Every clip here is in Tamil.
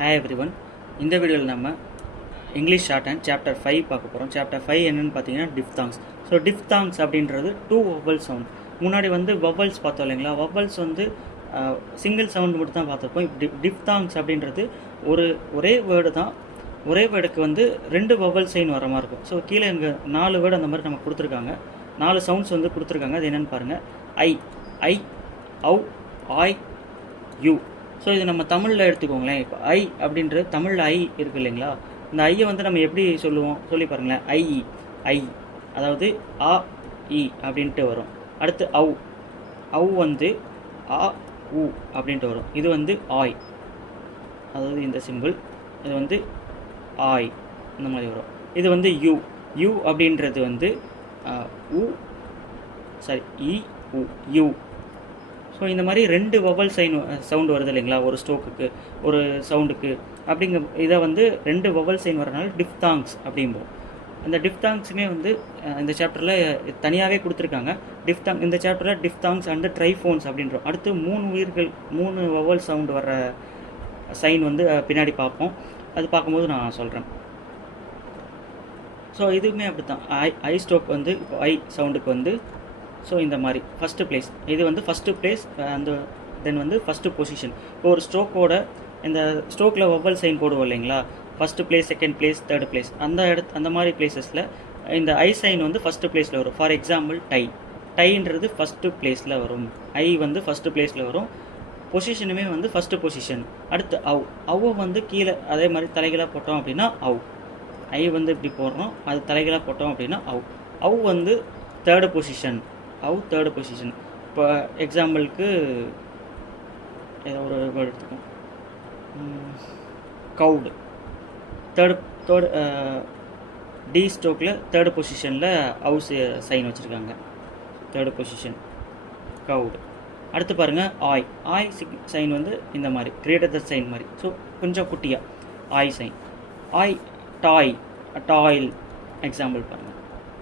Hi everyone. இந்த வீடியோவில் நம்ம இங்கிலீஷ் ஷார்ட் அண்ட் சாப்டர் 5 பார்க்க போகிறோம். சாப்டர் 5 என்னென்னு பார்த்தீங்கன்னா டிஃப்தாங்ஸ். ஸோ டிஃப்தாங்ஸ் அப்படின்றது 2 வவல் சவுண்ட். முன்னாடி வந்து வவல்ஸ் பார்த்தோம் இல்லைங்களா, வவல்ஸ் வந்து சிங்கிள் சவுண்ட் மட்டும் தான் பார்த்துருப்போம். டிஃப்தாங்ஸ் அப்படின்றது ஒரே வேர்டு தான், ஒரே வேர்டுக்கு வந்து 2 வவல் சைன் வர மாதிரி இருக்கும். ஸோ கீழே இங்கே 4 வேர்டு அந்த மாதிரி நம்ம கொடுத்துருக்காங்க, 4 சவுண்ட்ஸ் வந்து கொடுத்துருக்காங்க. அது என்னென்னு பாருங்கள். ஐ, ஔ, ஆய், யூ. ஸோ இது நம்ம தமிழில் எடுத்துக்கோங்களேன். இப்போ ஐ அப்படின்றது தமிழில் ஐ இருக்குது இல்லைங்களா, இந்த ஐயை வந்து நம்ம எப்படி சொல்லுவோம் சொல்லி பாருங்களேன். ஐ, அதாவது ஆ இ அப்படின்ட்டு வரும். அடுத்து ஔ வந்து ஆ உ அப்படின்ட்டு வரும். இது வந்து ஆய், அதாவது இந்த சிம்பிள். இது வந்து ஆய், இந்த மாதிரி வரும். இது வந்து யூ அப்படின்றது வந்து இ உ யூ. ஸோ இந்த மாதிரி 2 வவல் சவுண்டு வருது இல்லைங்களா, ஒரு ஸ்ட்ரோக்குக்கு ஒரு சவுண்டுக்கு. இதை வந்து 2 வவல் சைன் வரனால டிஃப்தாங்ஸ் அப்படிம்போம். அந்த டிஃப்தாங்ஸுமே வந்து இந்த சாப்டரில் தனியாகவே கொடுத்துருக்காங்க. இந்த சாப்டரில் டிஃப்தாங்ஸ் அண்டு ட்ரைஃபோன்ஸ் அப்படின்றோம். அடுத்து 3 வவல் சவுண்டு வர்ற சைன் வந்து பின்னாடி பார்ப்போம். அது பார்க்கும்போது நான் சொல்கிறேன். ஸோ இதுவுமே அப்படி தான். ஐ ஸ்ட்ரோக் வந்து இப்போ ஐ சவுண்டுக்கு வந்து ஸோ இந்த மாதிரி ஃபஸ்ட்டு பிளேஸ், இது வந்து ஃபஸ்ட்டு பிளேஸ், அந்த தென் வந்து ஃபஸ்ட்டு பொசிஷன். இப்போ ஒரு ஸ்ட்ரோக்கோட இந்த ஸ்ட்ரோக்கில் வவல் சைன் போடுவோம் இல்லைங்களா, first place, second place, third place, அந்த மாதிரி பிளேசஸில் இந்த ஐ சைன் வந்து ஃபஸ்ட்டு பிளேஸில் வரும். ஃபார் எக்ஸாம்பிள் டைன்றது ஃபஸ்ட்டு பிளேஸில் வரும், ஐ வந்து ஃபஸ்ட்டு பிளேஸில் வரும். பொசிஷனுமே வந்து ஃபஸ்ட்டு பொசிஷன். அடுத்து அவ்வை வந்து கீழே அதே மாதிரி தலைகளாக போட்டோம் அப்படின்னா ஐ வந்து இப்படி போடுறோம், அது தலைகளாக போட்டோம் அப்படின்னா அவு வந்து தேர்டு பொசிஷன். Third position. இப்போ எக்ஸாம்பிளுக்கு ஏதோ ஒரு word எடுத்துக்கோம், Gowda. Third D ஸ்ட்ரோக்கில் third பொசிஷனில் ஹவுஸ் சைன் வச்சுருக்காங்க, தேர்டு பொசிஷன் கவுடு. அடுத்து பாருங்கள் ஆய் சைன் வந்து இந்த மாதிரி கிரேட்டர் த சைன் மாதிரி. ஸோ கொஞ்சம் குட்டியாக ஆய் சைன். டாயில் எக்ஸாம்பிள் பாருங்கள்.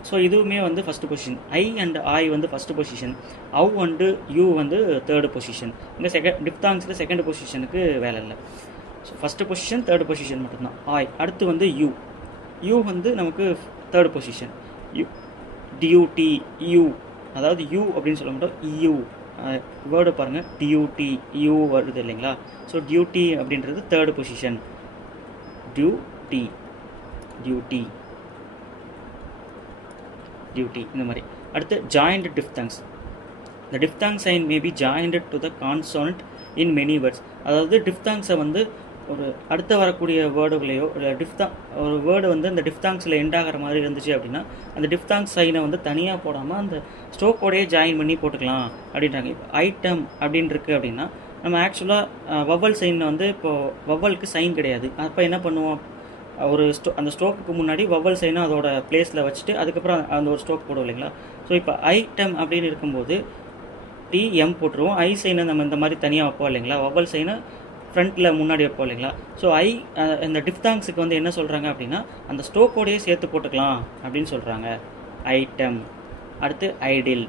ஸோ இதுவுமே வந்து ஃபஸ்ட்டு பொசிஷன். ஐ அண்ட் ஆய் வந்து ஃபஸ்ட்டு பொசிஷன், அவு அண்டு யூ வந்து தேர்டு பொசிஷன். இங்கே டிஃப்தாங்ஸில் செகண்ட் பொசிஷனுக்கு வேலை இல்லை. So first position, third position மட்டும்தான் ஆய். அடுத்து வந்து யூ வந்து நமக்கு தேர்டு பொசிஷன். டியூட்டி, யூ, அதாவது யூ அப்படின்னு சொல்ல மாட்டோம், யூ வேர்டு பாருங்கள், டியூட்டி யூ வருது இல்லைங்களா. ஸோ டியூட்டி அப்படின்றது தேர்டு பொசிஷன். டியூட்டி இந்த மாதிரி. அடுத்து joint டிஃப்தாங்ஸ். The diphthong sign may be joined to the consonant in many words. அதாவது டிஃப்தாங்ஸை வந்து ஒரு அடுத்த வரக்கூடிய வேர்டுகளையோ இல்லை ஒரு வேர்டு வந்து அந்த டிஃப்தாங்ஸில் எண்ட் ஆகிற மாதிரி இருந்துச்சு அப்படின்னா அந்த டிஃப்தாங்ஸ் சைனை வந்து தனியாக போடாமல் அந்த ஸ்ட்ரோக்கோடையே ஜாயின் பண்ணி போட்டுக்கலாம் அப்படின்றாங்க. இப்போ ஐட்டம் அப்படின்னு இருக்குது அப்படின்னா நம்ம ஆக்சுவலாக வவல் சைனை வந்து இப்போது வவலுக்கு சைன் கிடையாது. அப்போ என்ன பண்ணுவோம், அந்த ஸ்ட்ரோக்குக்கு முன்னாடி வவல் சைனை அதோட பிளேஸில் வச்சுட்டு அதுக்கப்புறம் அந்த ஒரு ஸ்ட்ரோக் போடுவோம் இல்லைங்களா. ஸோ இப்போ ஐட்டம் அப்படின்னு இருக்கும்போது டிஎம் போட்டுருவோம். ஐ சைனை நம்ம இந்த மாதிரி தனியாக வைப்போம் இல்லைங்களா, வவல் சைனை ஃப்ரண்ட்டில் முன்னாடி வைப்போம் இல்லைங்களா. ஸோ இந்த டிஃப்தாங்ஸுக்கு வந்து என்ன சொல்கிறாங்க அப்படின்னா அந்த ஸ்ட்ரோக்கோடையே சேர்த்து போட்டுக்கலாம் அப்படின்னு சொல்கிறாங்க, ஐட்டம். அடுத்து ஐடில்.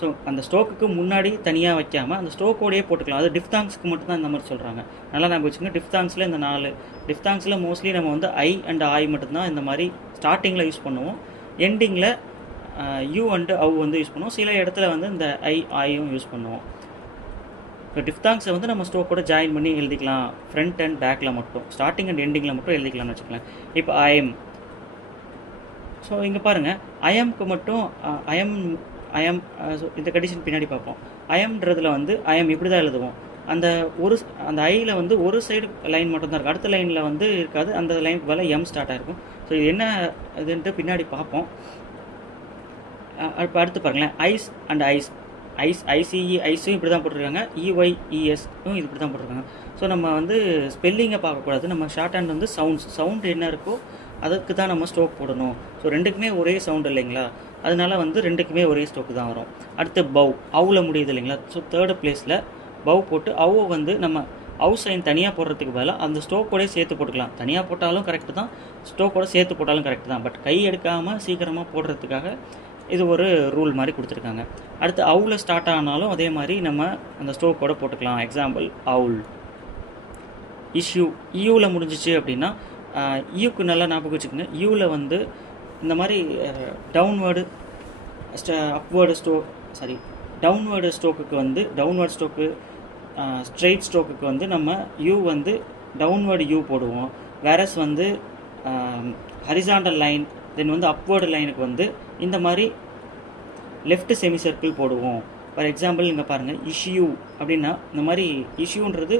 ஸோ அந்த ஸ்ட்ரோக்குக்கு முன்னாடி தனியாக வைக்காமல் அந்த ஸ்ட்ரோக்கோடையே போட்டுக்கலாம். அது டிஃப்தாங்ஸுக்கு மட்டும்தான் இந்த மாதிரி சொல்கிறாங்க. நல்லா நம்ம வச்சுக்கோங்க. டிஃப்தாங்ஸில் இந்த 4 டிஃப்தாங்ஸில் மோஸ்ட்லி நம்ம வந்து ஐ அண்ட் ஆய் மட்டும்தான் இந்த மாதிரி ஸ்டார்டிங்கில் யூஸ் பண்ணுவோம். எண்டிங்கில் யூ அண்டு அவு வந்து யூஸ் பண்ணுவோம். சில இடத்துல வந்து இந்த ஆயும் யூஸ் பண்ணுவோம். இப்போ டிஃப்தாங்ஸை வந்து நம்ம ஸ்ட்ரோக்கோட ஜாயின் பண்ணி எழுதிக்கலாம், ஃப்ரண்ட் அண்ட் பேக்கில் மட்டும், ஸ்டார்டிங் அண்ட் எண்டிங்கில் மட்டும் எழுதிக்கலாம்னு வச்சுக்கலாம். இப்போ ஐஎம். ஸோ இங்கே பாருங்கள், ஐஎம்க்கு மட்டும் ஐஎம் இந்த கண்டிஷன் பின்னாடி பார்ப்போம். ஐஎம்ன்றதுல வந்து ஐஎம் இப்படி தான் எழுதுவோம். அந்த ஐயில் வந்து ஒரு சைடு லைன் மட்டும் தான் இருக்கும், அடுத்த லைனில் வந்து இருக்காது. அந்த லைனுக்கு மேலே எம் ஸ்டார்ட் ஆகிருக்கும். ஸோ இது என்ன இதுன்ட்டு பின்னாடி பார்ப்போம். இப்போ அடுத்து பாருங்களேன், ஐஸ் அண்ட் ஐசிஇ ஐஸும் இப்படி தான் போட்டிருக்காங்க, இஒய்இஎஸ்ஸும் இப்படி தான் போட்டிருக்காங்க. ஸோ நம்ம வந்து ஸ்பெல்லிங்கை பார்க்கக்கூடாது, நம்ம ஷார்ட் ஹேண்ட் வந்து சவுண்டு என்ன இருக்கோ அதுக்கு தான் நம்ம ஸ்ட்ரோக் போடணும். ஸோ ரெண்டுக்குமே ஒரே சவுண்டு இல்லைங்களா, அதனால வந்து ரெண்டுக்குமே ஒரே ஸ்ட்ரோக்கு தான் வரும். அடுத்து அவுல முடியுது இல்லைங்களா. ஸோ தேர்டு பிளேஸில் போட்டு அவை வந்து நம்ம சைன் தனியாக போடுறதுக்கு பதிலாக அந்த ஸ்ட்ரோக்கோடய சேர்த்து போட்டுக்கலாம். தனியாக போட்டாலும் கரெக்டு தான், ஸ்ட்ரோக்கோட சேர்த்து போட்டாலும் கரெக்டு தான். பட் கை எடுக்காமல் சீக்கிரமாக போடுறதுக்காக இது ஒரு ரூல் மாதிரி கொடுத்துருக்காங்க. அடுத்து அவுல ஸ்டார்ட் ஆனாலும் அதே மாதிரி நம்ம அந்த ஸ்ட்ரோக்கோட போட்டுக்கலாம். எக்ஸாம்பிள் இஷ்யூ யூவில் முடிஞ்சிச்சு அப்படின்னா யூக்கு நல்லா ஞாபகம் வச்சுக்கோங்க. யூவில் வந்து இந்த மாதிரி டவுன்வேர்டு அப்வேர்டு டவுன்வேர்டு ஸ்ட்ரோக்குக்கு வந்து டவுன்வேர்டு ஸ்ட்ரோக்கு ஸ்ட்ரெயிட் ஸ்ட்ரோக்குக்கு வந்து நம்ம யூ வந்து டவுன்வேர்டு யூ போடுவோம். வேரஸ் வந்து ஹரிசாண்டல் லைன் தென் வந்து அப்வேர்டு லைனுக்கு வந்து இந்த மாதிரி லெஃப்ட் செமி சர்க்கிள் போடுவோம். ஃபார் எக்ஸாம்பிள் இங்கே பாருங்கள், இஷ்யூ அப்படின்னா இந்த மாதிரி இஷ்யூன்றது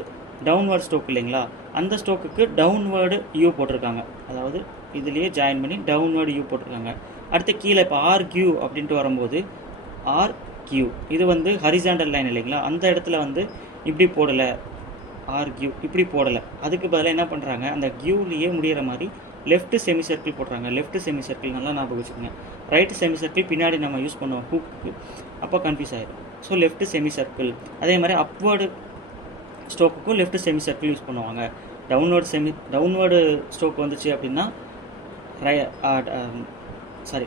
டவுன்வேர்டு ஸ்ட்ரோக் இல்லைங்களா, அந்த ஸ்ட்ரோக்குக்கு டவுன்வேர்டு யூ போட்டிருக்காங்க. அதாவது இதுலேயே ஜாயின் பண்ணி டவுன்வேர்டு யூ போட்டிருக்காங்க. அடுத்து கீழே இப்போ ஆர்கியூ அப்படின்ட்டு வரும்போது ஆர்கியூ இது வந்து ஹரிசாண்டல் லைன் இல்லைங்களா, அந்த இடத்துல வந்து இப்படி போடலை, ஆர்கியூ இப்படி போடலை. அதுக்கு பதிலாக என்ன பண்ணுறாங்க, அந்த கியூலேயே முடிகிற மாதிரி லெஃப்ட் செமி சர்க்கிள் போடுறாங்க. லெஃப்ட் செமி சர்க்கிள் நல்லா ஞாபகம் வச்சுக்கோங்க. ரைட் செமி சர்க்கிள் பின்னாடி நம்ம யூஸ் பண்ணுவோம் ஹூக்கு, அப்போ கன்ஃபியூஸ் ஆகிடும். So left semi circle. அதே மாதிரி அப்வேர்டு ஸ்ட்ரோக்குக்கும் லெஃப்ட் செமி சர்க்கிள் யூஸ் பண்ணுவாங்க. டவுன்வேர்டு ஸ்ட்ரோக் வந்துச்சு அப்படின்னா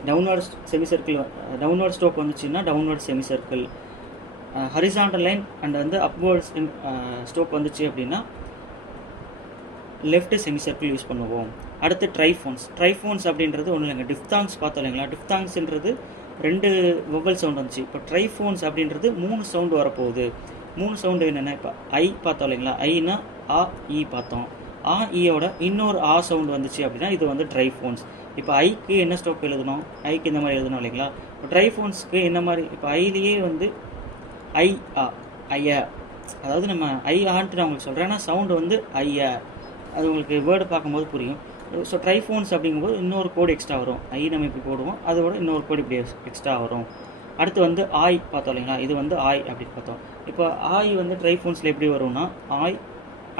downward semi circle, downward stroke வந்துச்சுன்னா downward semi circle. Horizontal line and வந்து அப்வேர்ட் ஸ்ட்ரோக் வந்துச்சு அப்படின்னா லெஃப்ட் செமி சர்க்கிள் யூஸ் பண்ணுவோம். அடுத்து ட்ரைஃபோன்ஸ் அப்படின்றது ஒன்றும் இல்லைங்க, டிஃப்தாங்ஸ் பார்த்தோம் இல்லைங்களா. டிஃப்தாங்ஸ்ன்றது 2 வவல் சவுண்ட் வந்துச்சு. இப்போ ட்ரைஃபோன்ஸ் அப்படின்றது 3 சவுண்டு வரப்போகுது. 3 சவுண்டு என்னென்னா, இப்போ ஐ பார்த்தோம் இல்லைங்களா, ஐனா ஆ இ பார்த்தோம். ஆ ஈயோட இன்னொரு ஆ சவுண்டு வந்துச்சு அப்படின்னா இது வந்து ட்ரைஃபோன்ஸ். இப்போ ஐக்கு என்ன ஸ்ட்ரோக் எழுதணும், ஐக்கு இந்த மாதிரி எழுதணும் இல்லைங்களா. இப்போ ட்ரைஃபோன்ஸ்க்கு என்ன மாதிரி, இப்போ ஐலேயே வந்து ஐ ஆ ஐயா, அதாவது நம்ம ஐ ஆன்ட்டு நான் உங்களுக்கு சொல்கிறேன், ஆனால் சவுண்டு வந்து ஐயா, அது உங்களுக்கு வேர்டு பார்க்கும்போது புரியும். ஸோ ட்ரைஃபோன்ஸ் அப்படிங்கும்போது இன்னொரு கோடு எக்ஸ்ட்ரா வரும். ஐ நம்ம இப்படி போடுவோம், அதோட இன்னொரு கோடு இப்படி எக்ஸ்ட்ரா வரும். அடுத்து வந்து ஆய் பார்த்தோம் இல்லைங்களா, இது வந்து ஆய் அப்படின்னு பார்த்தோம். இப்போ ஆய் வந்து ட்ரைஃபோன்ஸில் எப்படி வரும்னா ஆய்,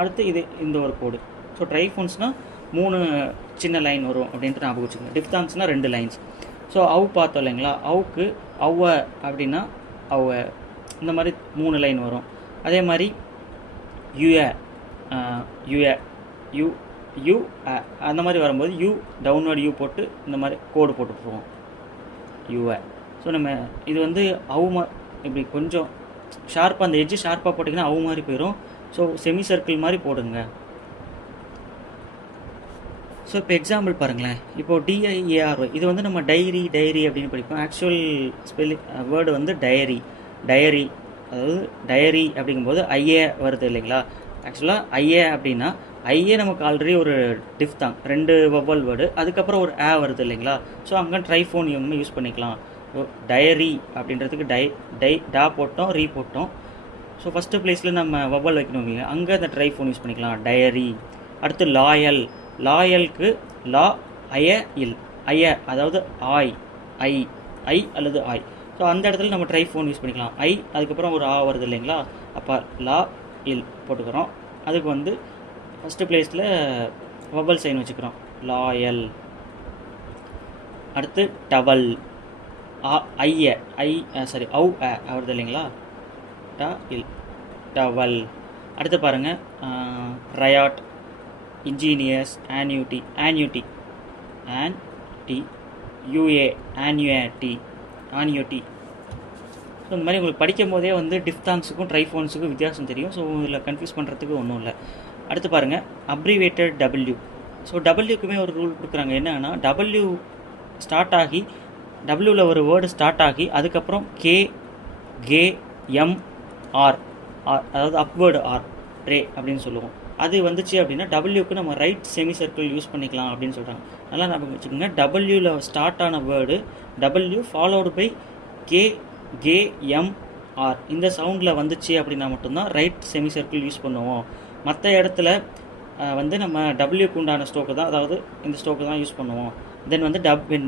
அடுத்து இது இந்த ஒரு கோடு. ஸோ ட்ரைஃபோன்ஸ்னால் 3 சின்ன லைன் வரும் அப்படின்ட்டு ஞாபகம் வச்சுக்கோங்க. டிஃப்தாங்ஸ்னால் 2 லைன்ஸ். ஸோ அவு பார்த்தோம் இல்லைங்களா, அவுக்கு அவ்வ அப்படின்னா அவ்வ, இந்த மாதிரி 3 லைன் வரும். அதே மாதிரி யூஏ யூ யூ அந்த மாதிரி வரும்போது யூ டவுன்வேர்டு யூ போட்டு இந்த மாதிரி கோடு போட்டுருவோம் யூஏ. ஸோ நம்ம இது வந்து அவு இப்படி கொஞ்சம் ஷார்ப்பாக, அந்த எட்ஜு ஷார்ப்பாக போட்டிங்கன்னா அவு மாதிரி போயிடும். ஸோ செமி சர்க்கிள் மாதிரி போடுங்க. ஸோ இப்போ எக்ஸாம்பிள் பாருங்களேன். இப்போது DIARY இது வந்து நம்ம டைரி அப்படின்னு படிப்போம். ஆக்சுவல் ஸ்பெல்லிங் வேர்டு வந்து டயரி, அதாவது டயரி அப்படிங்கும்போது ஐஏ வருது இல்லைங்களா. ஆக்சுவலாக ஐஏ அப்படின்னா ஐஏ நமக்கு ஆல்ரெடி ஒரு டிஃப்தாங் 2 வவல் வேர்டு, அதுக்கப்புறம் ஒரு ஆ வருது இல்லைங்களா. ஸோ அங்கே ட்ரைஃபோன் யூஸ் பண்ணிக்கலாம். டயரி அப்படின்றதுக்கு டா போட்டோம், ரீ போட்டோம். ஸோ ஃபஸ்ட்டு ப்ளேஸில் நம்ம வவல் வைக்கணும் இல்லைங்களா, அங்கே அந்த ட்ரைஃபோன் யூஸ் பண்ணிக்கலாம், டயரி. அடுத்து லாயலுக்கு லா ஐய அதாவது ஆய் ஐ அல்லது ஆய். ஸோ அந்த இடத்துல நம்ம ட்ரைஃபோன் யூஸ் பண்ணிக்கலாம். ஐ அதுக்கப்புறம் ஒரு ஆ வருது இல்லைங்களா, அப்போ லா இல் போட்டுக்கிறோம். அதுக்கு வந்து ஃபஸ்ட்டு ப்ளேஸில் வவல் சைன் வச்சுக்கிறோம், லாயல். அடுத்து டவல், அவு வருது இல்லைங்களா, டவல். அடுத்து பாருங்கள், riot, engineers, annuity UA annuity. So இந்த மாதிரி உங்களுக்கு படிக்கும் போதே வந்து டிஃப்தாங்ஸுக்கும் ட்ரைஃபோன்ஸுக்கும் வித்தியாசம் தெரியும். ஸோ இதில் கன்ஃபியூஸ் பண்ணுறதுக்கு ஒன்றும் இல்லை. அடுத்து பாருங்கள், அப்ரிவேட்டட் டபிள்யூ. ஸோ டபிள்யூக்குமே ஒரு ரூல் கொடுக்குறாங்க. என்னன்னா, டபிள்யூ ஸ்டார்ட் ஆகி டபிள்யூவில் ஒரு வேர்டு ஸ்டார்ட் ஆகி அதுக்கப்புறம் KGMR, அதாவது அப்வேர்டு ஆர் ரே அப்படின்னு சொல்லுவோம். அது வந்துச்சு அப்படின்னா டபிள்யூக்கு நம்ம ரைட் செமி சர்க்கிள் யூஸ் பண்ணிக்கலாம் அப்படின்னு சொல்கிறாங்க. நல்லா ஞாபகம் வச்சுக்கோங்க. டபிள்யூவில் ஸ்டார்ட் ஆன word W followed by KGMR இந்த சவுண்டில் வந்துச்சு அப்படின்னா மட்டும்தான் ரைட் செமி சர்க்கிள் யூஸ் பண்ணுவோம். மற்ற இடத்துல வந்து நம்ம டபிள்யூக்கு உண்டான ஸ்ட்ரோக்கு தான், அதாவது இந்த ஸ்ட்ரோக்கு தான் யூஸ் பண்ணுவோம். தென் வந்து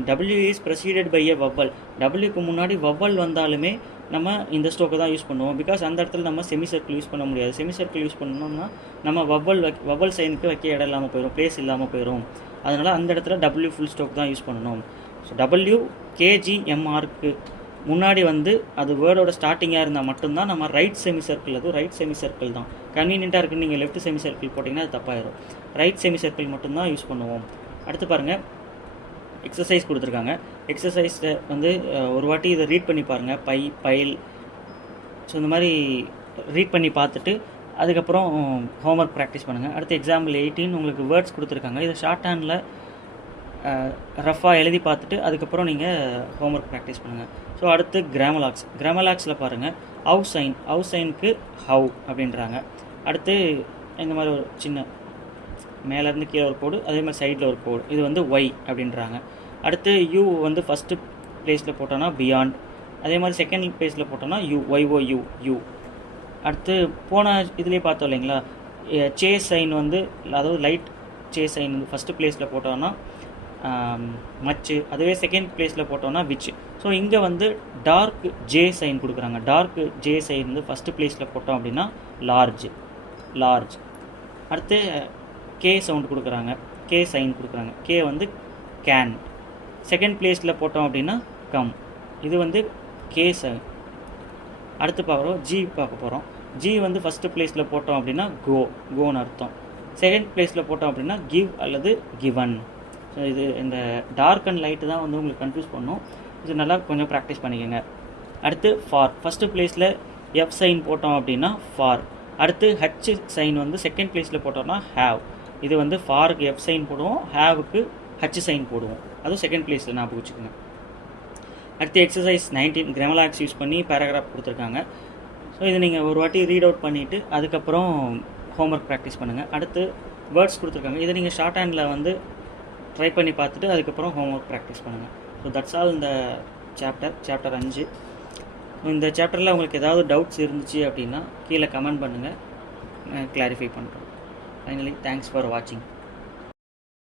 W is preceded by a vowel, டபிள்யூக்கு முன்னாடி வவல் வந்தாலுமே நம்ம இந்த ஸ்ட்ரோக்கு தான் யூஸ் பண்ணுவோம். பிகாஸ் அந்த இடத்துல நம்ம செமி சர்க்கிள் யூஸ் பண்ண முடியாது. செமி சர்க்கிள் யூஸ் பண்ணோம்னா நம்ம வவல் சைனுக்கு வைக்க இடம் இல்லாமல் போயிடும், பிளேஸ் இல்லாமல் போயிடும். அதனால் அந்த இடத்துல டபிள்யூ ஃபுல் ஸ்ட்ரோக் தான் யூஸ் பண்ணணும். ஸோ டபிள்யூ KGMRக்கு முன்னாடி வந்து அது வேர்டோட ஸ்டார்டிங்காக இருந்தால் மட்டும்தான் நம்ம ரைட் செமி சர்க்கிள், அதுவும் ரைட் செமி சர்க்கிள் தான். கன்வீனியண்ட்டாக இருக்குன்னு நீங்கள் லெஃப்ட் செமி சர்க்கிள் போட்டிங்கன்னா அது தப்பாயிடும். ரைட் செமி சர்க்கிள் மட்டும்தான் யூஸ் பண்ணுவோம். அடுத்து பாருங்கள், எக்ஸசைஸ் கொடுத்துருக்காங்க. எக்ஸசைஸில் வந்து ஒரு வாட்டி இதை ரீட் பண்ணி பாருங்கள், பைல். ஸோ இந்த மாதிரி ரீட் பண்ணி பார்த்துட்டு அதுக்கப்புறம் ஹோம்ஒர்க் ப்ராக்டிஸ் பண்ணுங்கள். அடுத்து எக்ஸாம்பிள் 18 உங்களுக்கு வேர்ட்ஸ் கொடுத்துருக்காங்க. இதை ஷார்ட் ஹேண்டில் ரஃபாக எழுதி பார்த்துட்டு அதுக்கப்புறம் நீங்கள் ஹோம்ஒர்க் ப்ராக்டிஸ் பண்ணுங்கள். ஸோ அடுத்து கிராமலாக்ஸில் பாருங்கள். ஹவு சைனுக்கு ஹவு அப்படின்றாங்க. அடுத்து இந்த மாதிரி ஒரு சின்ன மேலேருந்து கீழே ஒரு கோடு, அதே மாதிரி சைடில் ஒரு கோடு, இது வந்து ஒய் அப்படின்றாங்க. அடுத்து யூ வந்து ஃபஸ்ட்டு ப்ளேஸில் போட்டோன்னா பியாண்ட், அதே மாதிரி செகண்ட் ப்ளேஸில் போட்டோன்னா யூ. அடுத்து போன இதுலேயே பார்த்தோம் இல்லைங்களா, சே சைன் வந்து அதாவது லைட் சே சைன் வந்து ஃபஸ்ட்டு ப்ளேஸில் போட்டோன்னா மச்சு, அதுவே செகண்ட் ப்ளேஸில் போட்டோன்னா விச். ஸோ இங்கே வந்து டார்க் ஜே சைன் கொடுக்குறாங்க. டார்க் ஜே சைன் வந்து ஃபஸ்ட்டு ப்ளேஸில் போட்டோம் அப்படின்னா லார்ஜ். அடுத்து கே சவுண்ட் கொடுக்குறாங்க, கே சைன் கொடுக்குறாங்க. கே வந்து கேன். செகண்ட் ப்ளேஸில் போட்டோம் அப்படின்னா கம், இது வந்து கே சைன். அடுத்து பார்க்க போகிறோம். ஜி வந்து ஃபஸ்ட்டு ப்ளேஸில் போட்டோம் அப்படின்னா கோன்னு அர்த்தம். செகண்ட் ப்ளேஸில் போட்டோம் அப்படின்னா கிவ் அல்லது கிவன். ஸோ இது இந்த டார்க் அண்ட் லைட்டு தான் வந்து உங்களுக்கு கன்ஃபியூஸ் பண்ணும். இது நல்லா கொஞ்சம் ப்ராக்டிஸ் பண்ணிக்கோங்க. அடுத்து ஃபார், ஃபஸ்ட்டு ப்ளேஸில் எஃப் சைன் போட்டோம் அப்படின்னா ஃபார். அடுத்து ஹச் சைன் வந்து செகண்ட் ப்ளேஸில் போட்டோம்னா ஹேவ். இது வந்து ஃபாருக்கு எஃப் சைன் போடுவோம், ஹேவுக்கு ஹச் சைன் போடுவோம். அதுவும் செகண்ட் ப்ளேஸில் ஞாபகம் வச்சுக்கோங்க. அடுத்து எக்ஸசைஸ் 19 கிராமலாக்ஸ் யூஸ் பண்ணி பேராகிராஃப் கொடுத்துருக்காங்க. ஸோ இது நீங்கள் ஒரு வாட்டி ரீட் அவுட் பண்ணிவிட்டு அதுக்கப்புறம் ஹோம்ஒர்க் ப்ராக்டிஸ் பண்ணுங்கள். அடுத்து வேர்ட்ஸ் கொடுத்துருக்காங்க. இதை நீங்கள் ஷார்ட் ஹேண்டில் வந்து ட்ரை பண்ணி பார்த்துட்டு அதுக்கப்புறம் ஹோம்ஒர்க் ப்ராக்டிஸ் பண்ணுங்கள். ஸோ தட்ஸ் ஆல் இந்த சாப்டர் 5. இந்த சாப்டரில் உங்களுக்கு ஏதாவது டவுட்ஸ் இருந்துச்சு அப்படின்னா கீழே கமெண்ட் பண்ணுங்கள், கிளாரிஃபை பண்ணுறோம். ஃபைனலி தேங்க்ஸ் ஃபார் வாட்சிங்.